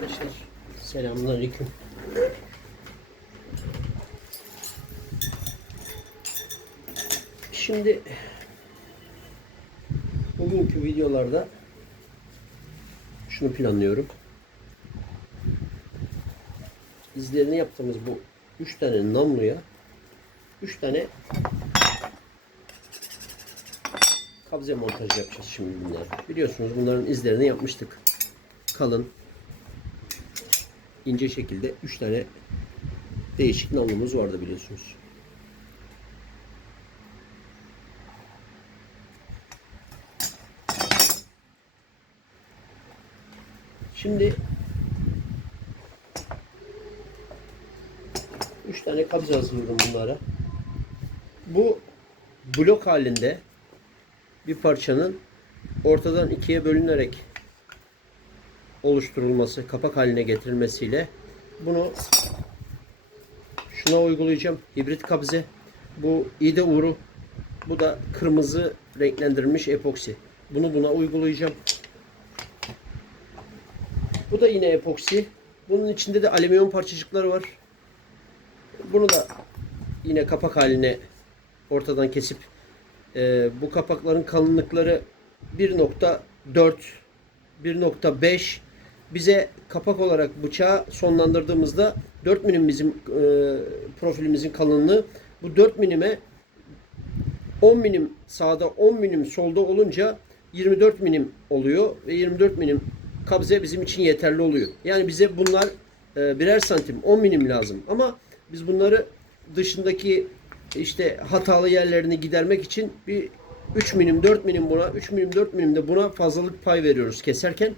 arkadaşlar. Selamünaleyküm. Şimdi bugünkü videolarda şunu planlıyorum. İzlerini yaptığımız bu üç tane namluya üç tane kabze montajı yapacağız şimdi bunlar. Biliyorsunuz bunların izlerini yapmıştık. Kalın ince şekilde üç tane değişik namlumuz vardı biliyorsunuz. Şimdi üç tane kabze hazırladım bunlara. Bu blok halinde bir parçanın ortadan ikiye bölünerek oluşturulması, kapak haline getirilmesiyle bunu şuna uygulayacağım. Hibrit kabze. Bu ide uru. Bu da kırmızı renklendirilmiş epoksi. Bunu buna uygulayacağım. Bu da yine epoksi. Bunun içinde de alüminyum parçacıkları var. Bunu da yine kapak haline ortadan kesip e, bu kapakların kalınlıkları 1.4 1.5 bize kapak olarak bıçağı sonlandırdığımızda 4 milim bizim e, profilimizin kalınlığı bu 4 milime 10 milim sağda 10 milim solda olunca 24 milim oluyor ve 24 milim kabze bizim için yeterli oluyor. Yani bize bunlar e, birer santim 10 milim lazım ama biz bunları dışındaki işte hatalı yerlerini gidermek için bir 3 milim 4 milim buna 3 milim 4 milim de buna fazlalık pay veriyoruz keserken.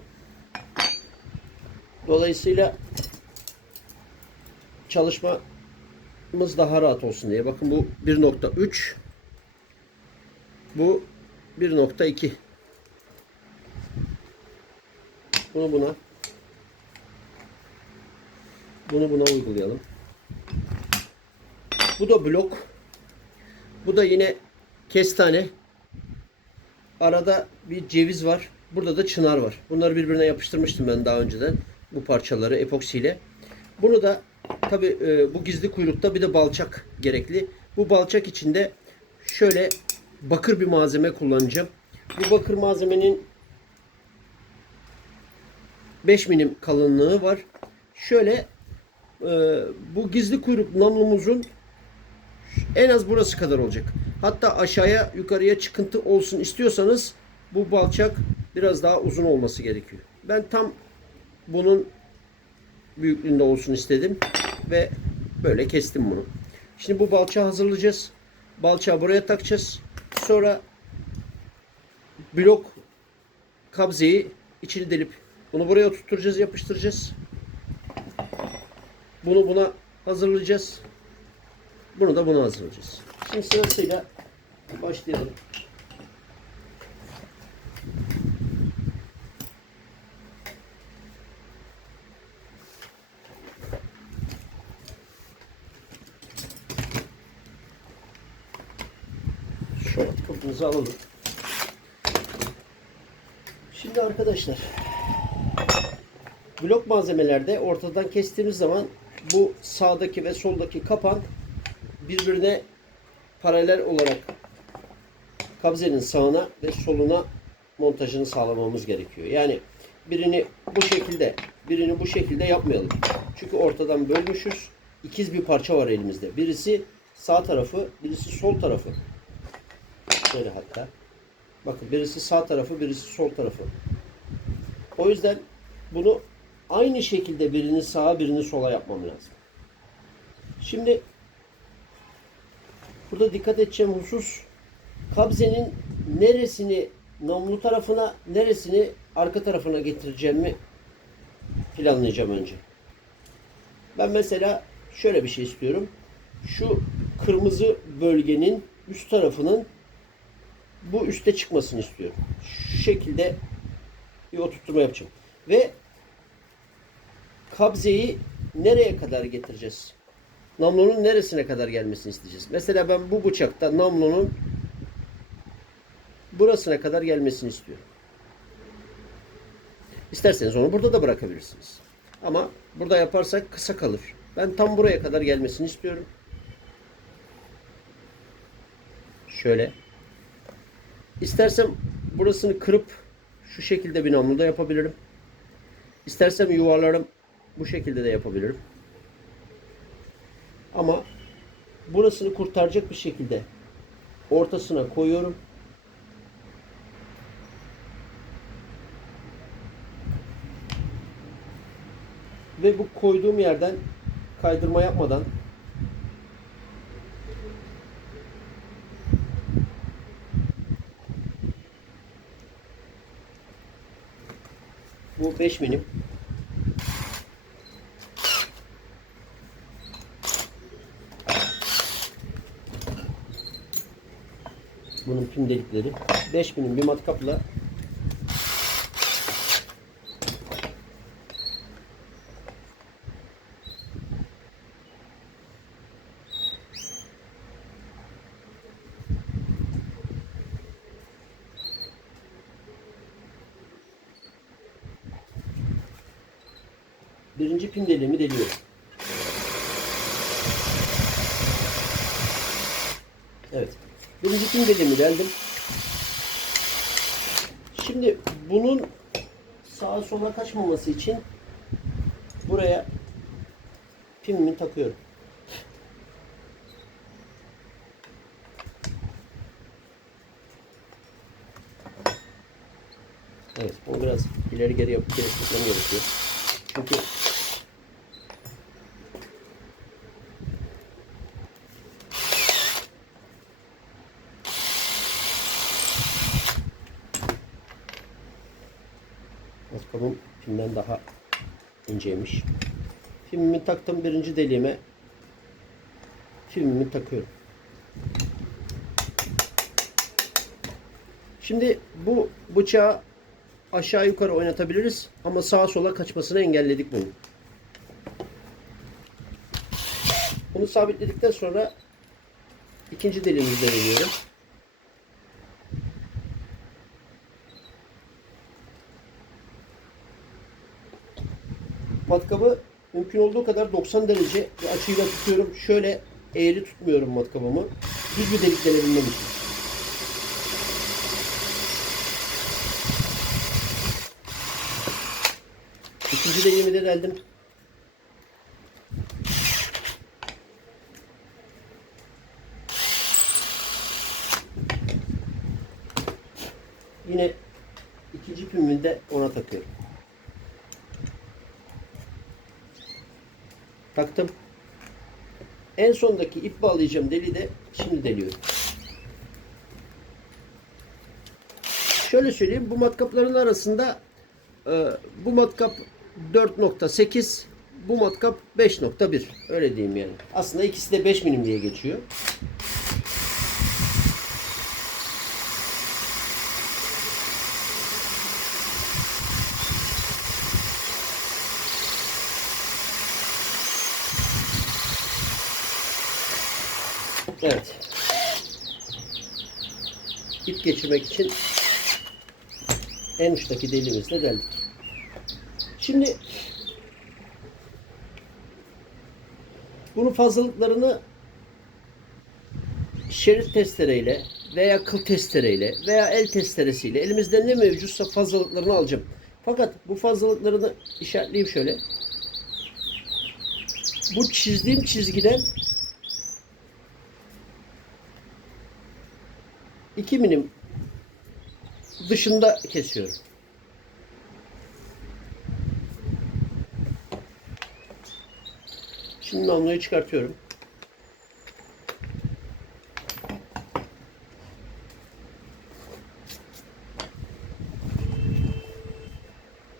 Dolayısıyla çalışmamız daha rahat olsun diye. Bakın bu 1.3 bu 1.2 bunu buna bunu buna uygulayalım. Bu da blok. Bu da yine kestane. Arada bir ceviz var. Burada da çınar var. Bunları birbirine yapıştırmıştım ben daha önceden. Bu parçaları epoksiyle. Bunu da tabi bu gizli kuyrukta bir de balçak gerekli. Bu balçak içinde şöyle bakır bir malzeme kullanacağım. Bu bakır malzemenin 5 milim kalınlığı var. Şöyle e, bu gizli kuyruk namlumuzun en az burası kadar olacak. Hatta aşağıya yukarıya çıkıntı olsun istiyorsanız bu balçak biraz daha uzun olması gerekiyor. Ben tam bunun büyüklüğünde olsun istedim ve böyle kestim bunu. Şimdi bu balçağı hazırlayacağız. Balçağı buraya takacağız. Sonra blok kabzeyi içini delip bunu buraya oturtacağız, yapıştıracağız. Bunu buna hazırlayacağız. Bunu da buna hazırlayacağız. Şimdi sırasıyla başlayalım. Şöyle topumuzu alalım. Şimdi arkadaşlar blok malzemelerde ortadan kestiğimiz zaman bu sağdaki ve soldaki kapan birbirine paralel olarak kabzenin sağına ve soluna montajını sağlamamız gerekiyor. Yani birini bu şekilde, birini bu şekilde yapmayalım. Çünkü ortadan bölmüşüz. İkiz bir parça var elimizde. Birisi sağ tarafı, birisi sol tarafı. Şöyle hatta. Bakın birisi sağ tarafı, birisi sol tarafı. O yüzden bunu aynı şekilde birini sağa, birini sola yapmam lazım. Şimdi burada dikkat edeceğim husus kabzenin neresini namlu tarafına, neresini arka tarafına getireceğimi planlayacağım önce. Ben mesela şöyle bir şey istiyorum. Şu kırmızı bölgenin üst tarafının bu üste çıkmasını istiyorum. Şu şekilde bir oturtma yapacağım. Ve kabzeyi nereye kadar getireceğiz? Namlunun neresine kadar gelmesini isteyeceğiz? Mesela ben bu bıçakta namlunun burasına kadar gelmesini istiyorum. İsterseniz onu burada da bırakabilirsiniz. Ama burada yaparsak kısa kalır. Ben tam buraya kadar gelmesini istiyorum. Şöyle. İstersem burasını kırıp şu şekilde bir namlu da yapabilirim. İstersem yuvarlarım bu şekilde de yapabilirim. Ama burasını kurtaracak bir şekilde ortasına koyuyorum. Ve bu koyduğum yerden kaydırma yapmadan bu 5 milim. Bunun pin delikleri. 5 milim bir matkapla birinci pin deliğimi deliyorum. Evet. Birinci pin deliğimi deldim. Şimdi bunun sağa sola kaçmaması için buraya pinimi takıyorum. Evet, bunu biraz ileri geri yapıp geliştirmem gerekiyor. Çünkü Pimden daha inceymiş. Filmimi taktım birinci deliğime. Filmimi takıyorum. Şimdi bu bıçağı aşağı yukarı oynatabiliriz ama sağa sola kaçmasını engelledik bunu. Bunu sabitledikten sonra ikinci deliğimizi deniyorum. Matkabı mümkün olduğu kadar 90 derece bir açıyla tutuyorum. Şöyle eğri tutmuyorum matkabımı. Düz bir delik delebilmem için. İkinci deliğimi de deldim. Yine ikinci pimimi de ona takıyorum. Taktım. En sondaki ip bağlayacağım deliği de şimdi deliyorum. Şöyle söyleyeyim bu matkapların arasında e, bu matkap 4.8 bu matkap 5.1 öyle diyeyim yani. Aslında ikisi de 5 milim diye geçiyor. Evet. İp geçirmek için en uçtaki deliğimizle deldik. Şimdi bunun fazlalıklarını şerit testereyle veya kıl testereyle veya el testeresiyle elimizde ne mevcutsa fazlalıklarını alacağım. Fakat bu fazlalıklarını işaretleyeyim şöyle. Bu çizdiğim çizgiden 2 milim dışında kesiyorum. Şimdi namluyu çıkartıyorum.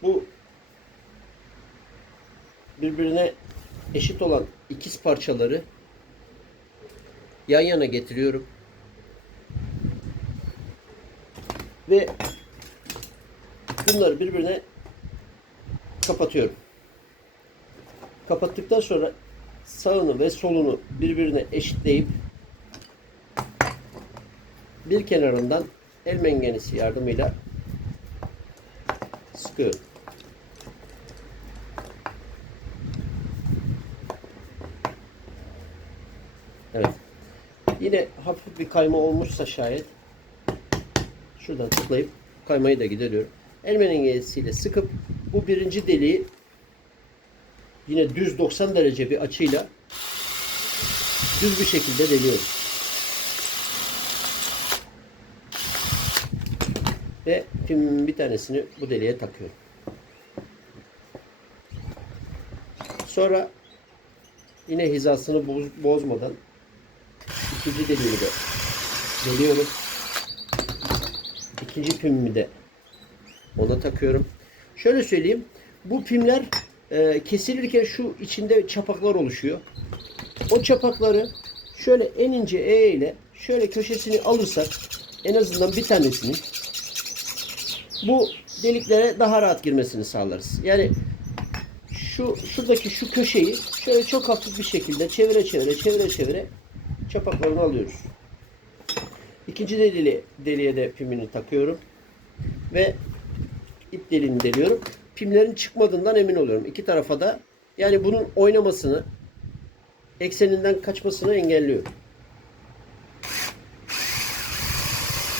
Bu birbirine eşit olan ikiz parçaları yan yana getiriyorum. bunları birbirine kapatıyorum. Kapattıktan sonra sağını ve solunu birbirine eşitleyip bir kenarından el mengenesi yardımıyla sıkıyorum. Evet. Yine hafif bir kayma olmuşsa şayet şuradan tıklayıp kaymayı da gideriyorum. El menengesiyle sıkıp bu birinci deliği yine düz 90 derece bir açıyla düz bir şekilde deliyorum. Ve pimimin bir tanesini bu deliğe takıyorum. Sonra yine hizasını boz- bozmadan ikinci deliğimi de deliyorum. İkinci pimimi de ona takıyorum. Şöyle söyleyeyim. Bu pimler e, kesilirken şu içinde çapaklar oluşuyor. O çapakları şöyle en ince E ile şöyle köşesini alırsak en azından bir tanesini bu deliklere daha rahat girmesini sağlarız. Yani şu şuradaki şu köşeyi şöyle çok hafif bir şekilde çevire çevire çevire çevire çapaklarını alıyoruz. İkinci deliğe, deliğe de pimini takıyorum. Ve ip deliğini deliyorum. Pimlerin çıkmadığından emin oluyorum. İki tarafa da yani bunun oynamasını ekseninden kaçmasını engelliyor.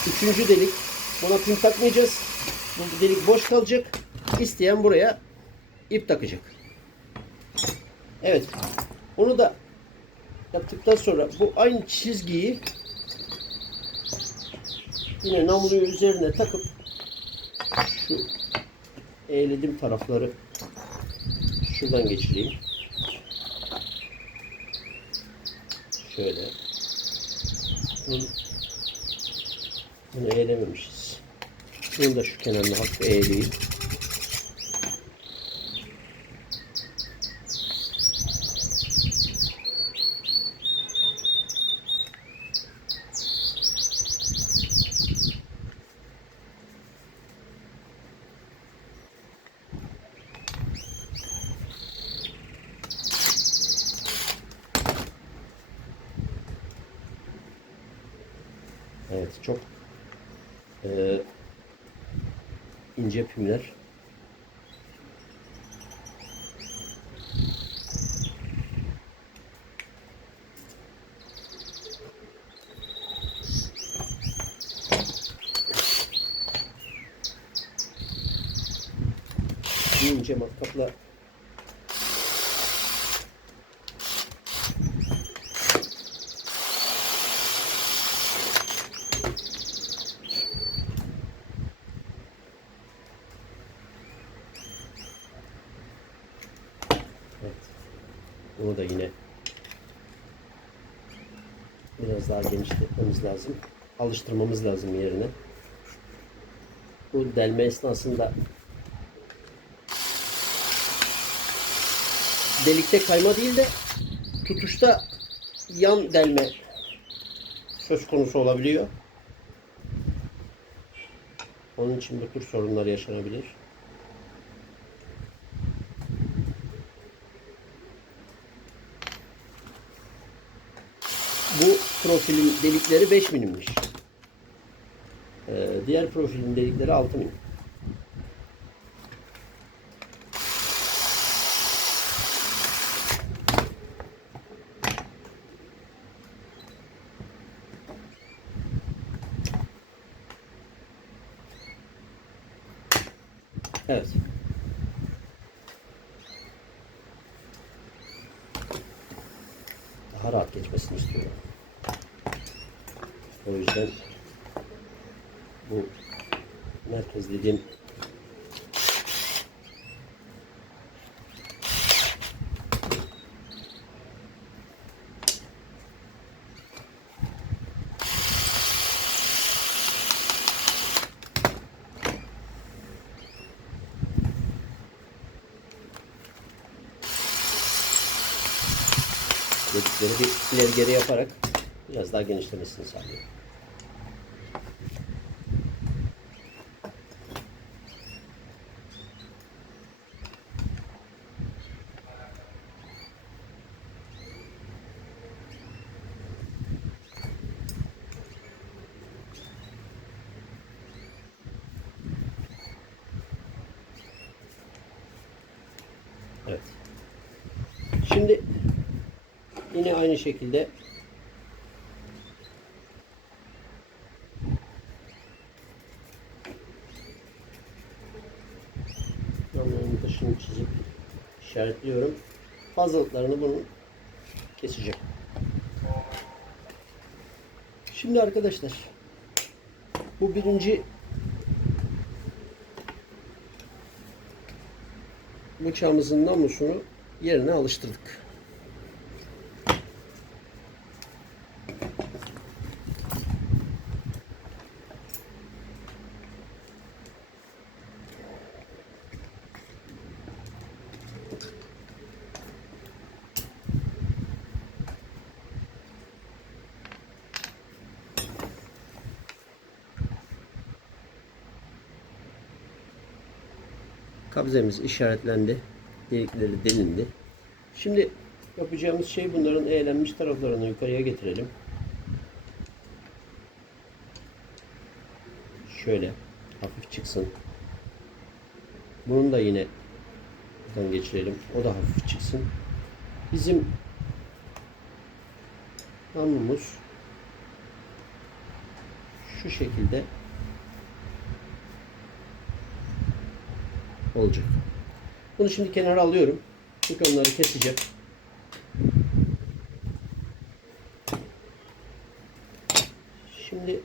Üçüncü delik. Buna pim takmayacağız. Bu delik boş kalacak. İsteyen buraya ip takacak. Evet. Onu da yaptıktan sonra bu aynı çizgiyi yine namluyu üzerine takıp şu eğlediğim tarafları şuradan geçireyim. Şöyle. Bunu, bunu eğlememişiz. Bunu da şu kenarına hafif eğleyeyim. Evet çok eee, ince pimler. İnce matkapla Evet. Bunu da yine biraz daha genişletmemiz lazım. Alıştırmamız lazım yerine. Bu delme esnasında delikte kayma değil de tutuşta yan delme söz konusu olabiliyor. Onun için bu tür sorunlar yaşanabilir. Bu profilin delikleri 5 milimmiş. Ee, diğer profilin delikleri 6 milim. Evet. Daha rahat geçmesini istiyorum. O yüzden bu merkez dediğim dedikleri bir ileri geri yaparak biraz daha genişlemesini sağlıyor. Evet. Şimdi Yine aynı şekilde yanlarının dışını çizip işaretliyorum. Fazlalıklarını bunu keseceğim. Şimdi arkadaşlar bu birinci bıçağımızın namlusunu yerine alıştırdık. Kabzemiz işaretlendi. Delikleri delindi. Şimdi yapacağımız şey bunların eğlenmiş taraflarını yukarıya getirelim. Şöyle hafif çıksın. Bunun da yine buradan geçirelim. O da hafif çıksın. Bizim namlumuz şu şekilde olacak. Bunu şimdi kenara alıyorum. Çünkü onları keseceğim. Şimdi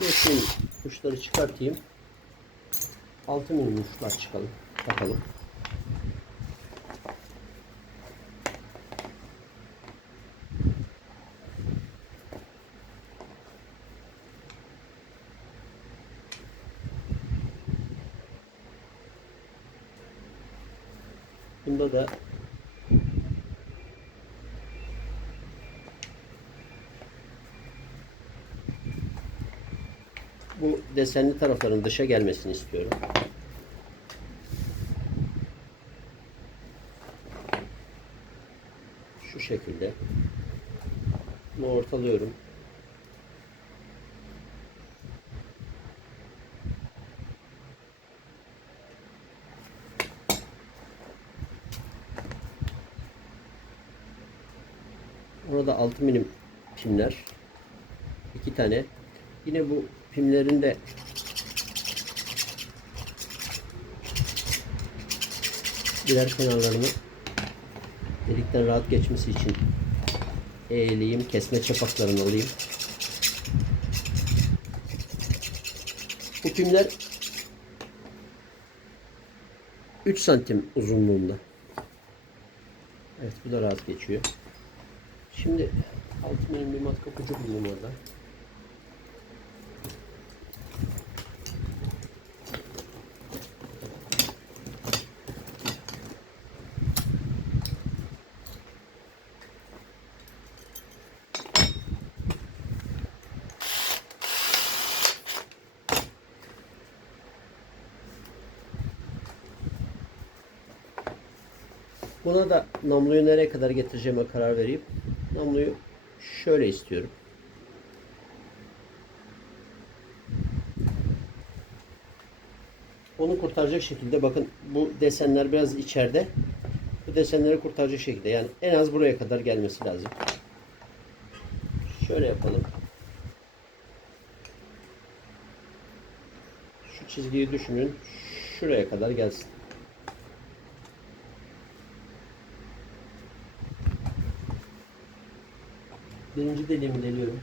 5 milim uçları çıkartayım. 6 milim uçlar çıkalım. Bakalım. Bunda da bu desenli tarafların dışa gelmesini istiyorum. Şu şekilde. Bunu ortalıyorum. Burada 6 milim pimler. iki tane. Yine bu pimlerin de birer kenarlarını delikten rahat geçmesi için eğileyim. Kesme çapaklarını alayım. Bu pimler 3 santim uzunluğunda. Evet bu da rahat geçiyor. Şimdi 6 milim bir matkap ucu buldum orada. Buna da namluyu nereye kadar getireceğime karar vereyim. Namluyu şöyle istiyorum. Onu kurtaracak şekilde bakın bu desenler biraz içeride. Bu desenleri kurtaracak şekilde yani en az buraya kadar gelmesi lazım. Şöyle yapalım. Şu çizgiyi düşünün. Şuraya kadar gelsin. Birinci deliğimi deliyorum.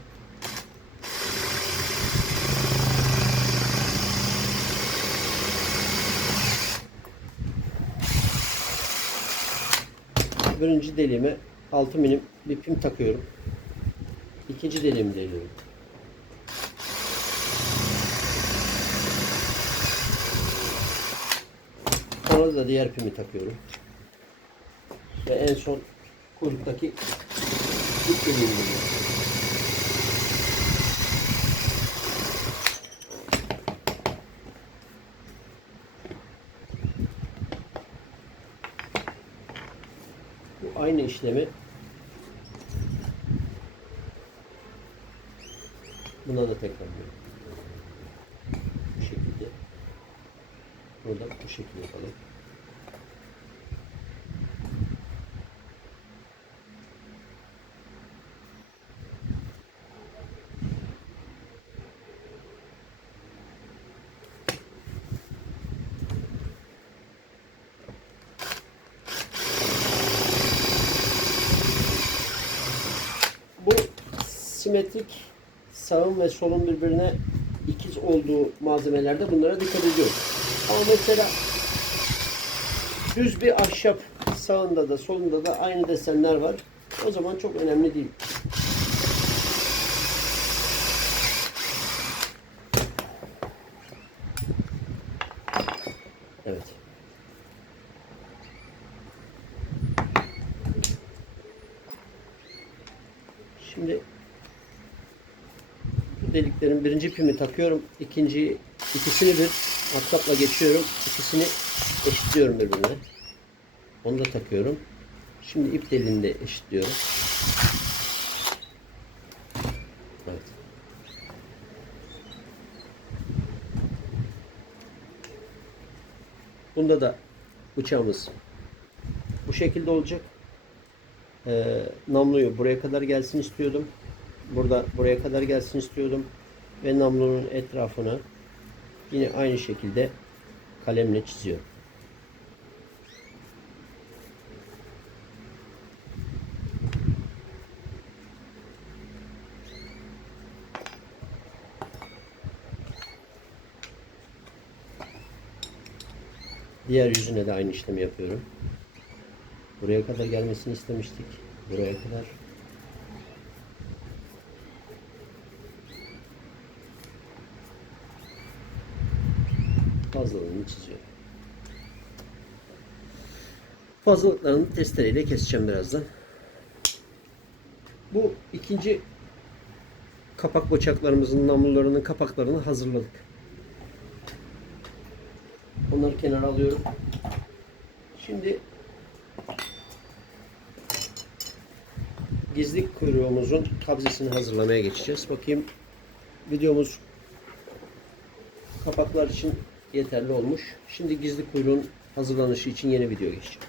Birinci deliğime 6 milim bir pim takıyorum. İkinci deliğimi deliyorum. Sonra da diğer pimi takıyorum. Ve en son kuyruktaki deliğimi deliyorum. Bu aynı işlemi buna da tekrarlıyorum. Bu şekilde. Bunu da bu şekilde yapalım. Asimetrik sağın ve solun birbirine ikiz olduğu malzemelerde bunlara dikkat ediyoruz. Ama mesela düz bir ahşap sağında da solunda da aynı desenler var. O zaman çok önemli değil. Evet. Şimdi bu deliklerin birinci pimi takıyorum. ikinci ikisini bir matkapla geçiyorum. İkisini eşitliyorum birbirine. Onu da takıyorum. Şimdi ip deliğini de eşitliyorum. Evet. Bunda da bıçağımız bu şekilde olacak. Ee, namluyu buraya kadar gelsin istiyordum. Burada buraya kadar gelsin istiyordum. Ve namlunun etrafını yine aynı şekilde kalemle çiziyorum. Diğer yüzüne de aynı işlemi yapıyorum. Buraya kadar gelmesini istemiştik. Buraya kadar. Fazlalığını çiziyorum. Fazlalıklarını testereyle keseceğim birazdan. Bu ikinci kapak bıçaklarımızın namlularının kapaklarını hazırladık. Onları kenara alıyorum. Şimdi gizli kuyruğumuzun kabzesini hazırlamaya geçeceğiz. Bakayım videomuz kapaklar için yeterli olmuş. Şimdi gizli kuyruğun hazırlanışı için yeni video geçeceğim.